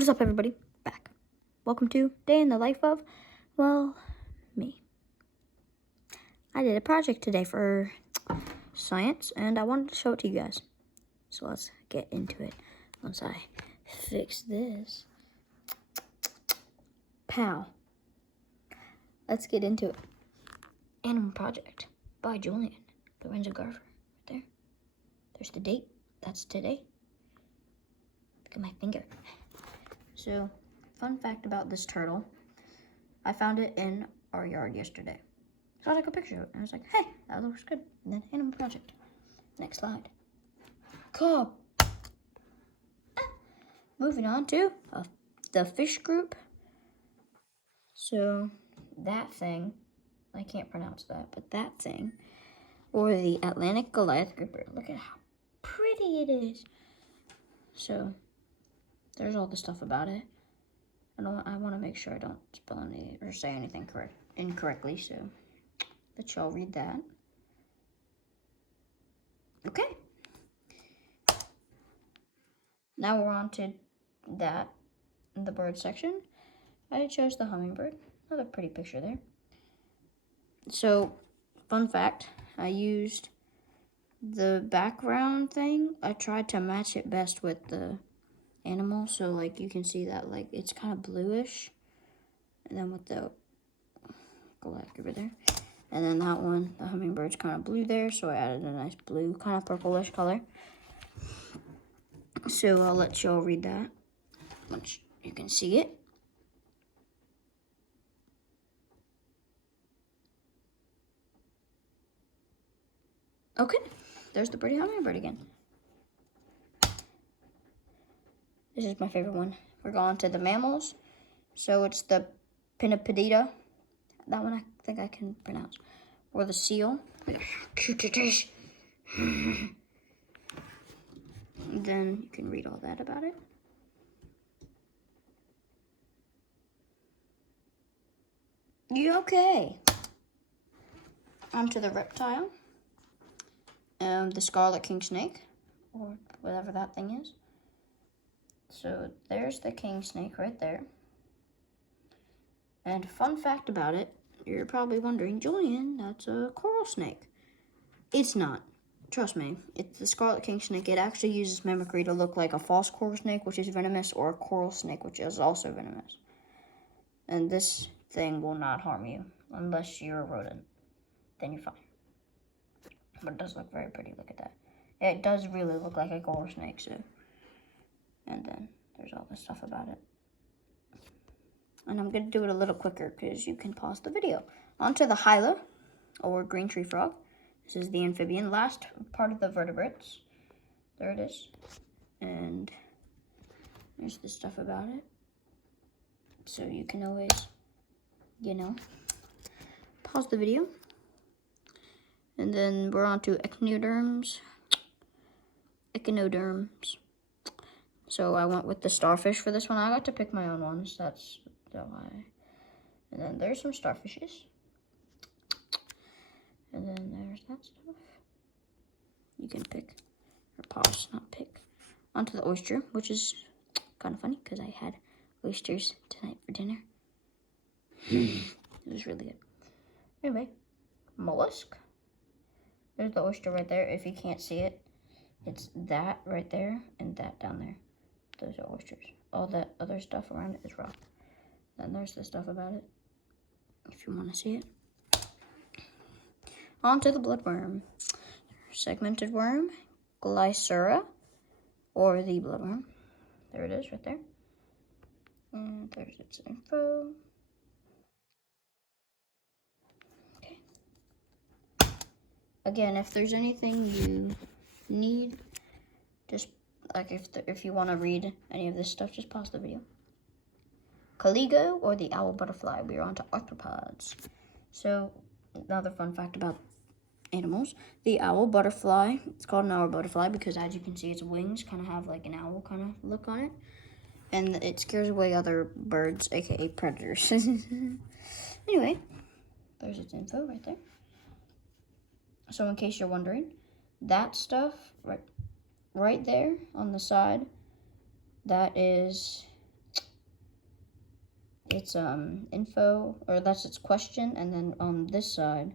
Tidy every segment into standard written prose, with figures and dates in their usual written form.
What is up, everybody? Back. Welcome to Day in the Life of, well, me. I did a project today for science, and I wanted to show it to you guys. So let's get into it. Once I fix this. Pow. Let's get into it. Animal Project by Julian Lorenzo Garver. Right there. There's the date. That's today. Look at my finger. So, fun fact about this turtle. I found it in our yard yesterday. So I took a picture of it, and I was like, hey, that looks good. And then Animal Project. Next slide. Cool. Moving on to the fish group. So, that thing, I can't pronounce that, but that thing, or the Atlantic Goliath grouper. Look at how pretty it is. So, there's all the stuff about it. I want to make sure I don't spell any or say anything incorrectly, so let y'all read that. Okay. Now we're on to the bird section. I chose the hummingbird. Another pretty picture there. So, fun fact, I used the background thing. I tried to match it best with the animal, so like you can see that like it's kind of bluish, and then with the Goliath over there, and then that one, the hummingbird's kind of blue there, so I added a nice blue kind of purplish color. So I'll let y'all read that once you can see it. Okay, there's the pretty hummingbird again. This is my favorite one. We're going to the mammals. So it's the Pinnipedida. That one I think I can pronounce. Or the seal. Look at how cute it is. And then you can read all that about it. You okay? Onto the reptile. The scarlet king snake. Or whatever that thing is. So there's the king snake right there. And fun fact about it, you're probably wondering, Julian, that's a coral snake. It's not. Trust me. It's the scarlet king snake. It actually uses mimicry to look like a false coral snake, which is venomous, or a coral snake, which is also venomous. And this thing will not harm you unless you're a rodent. Then you're fine. But it does look very pretty. Look at that. It does really look like a coral snake, so. And then there's all this stuff about it. And I'm going to do it a little quicker because you can pause the video. Onto the hyla, or green tree frog. This is the amphibian, last part of the vertebrates. There it is. And there's the stuff about it. So you can always, pause the video. And then we're on to echinoderms. So I went with the starfish for this one. I got to pick my own ones. That's why. And then there's some starfishes. And then there's that stuff. You can pick, or pause, not pick. Onto the oyster, which is kind of funny because I had oysters tonight for dinner. It was really good. Anyway, mollusk. There's the oyster right there. If you can't see it, it's that right there and that down there. Those are oysters. All that other stuff around it is rock. Then there's the stuff about it, if you want to see it. On to the bloodworm. Segmented worm, Glycera, or the bloodworm. There it is right there. And there's its info. Okay. Again, if there's anything you need, just like if you want to read any of this stuff, just pause the video. Caligo, or the owl butterfly. We are on to arthropods. So, another fun fact about animals. The owl butterfly, it's called an owl butterfly because as you can see, its wings kind of have like an owl kind of look on it. And it scares away other birds, aka predators. Anyway, there's its info right there. So in case you're wondering, that stuff right there on the side, that is it's info, or that's its question, and then on this side,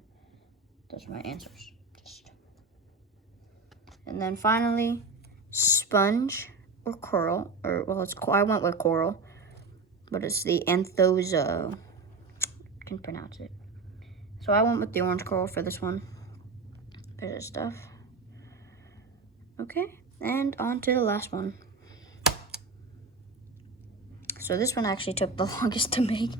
those are my answers. And then finally, sponge or coral, or well, I went with coral, but it's the Anthozoa. I can pronounce it. So I went with the orange coral for this one. There's the stuff. Okay, and on to the last one. So this one actually took the longest to make.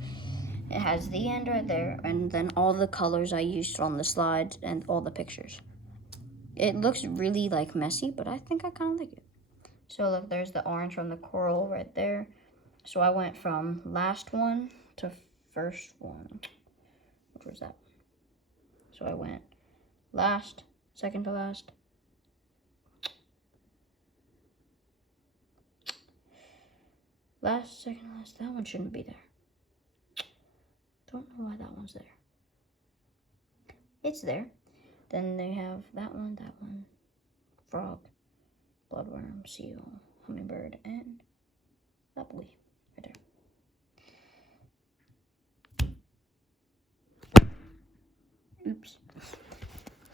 It has the end right there, and then all the colors I used on the slides and all the pictures. It looks really like messy, but I think I kind of like it. So look, there's the orange from the coral right there. So I went from last one to first one. Which was that? So I went last, second to last. Last, second to last. That one shouldn't be there. Don't know why that one's there. It's there. Then they have that one, frog, bloodworm, seal, hummingbird, and that boy right there. Oops.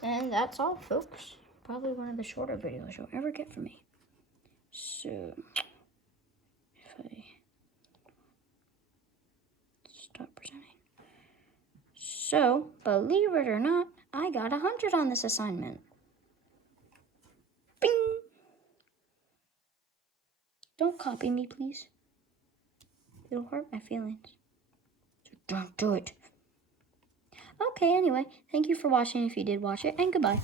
And that's all, folks. Probably one of the shorter videos you'll ever get from me. So, if I stop presenting. So, believe it or not, I got 100 on this assignment. Bing! Don't copy me, please. It'll hurt my feelings. So don't do it. Okay, anyway, thank you for watching if you did watch it, and goodbye.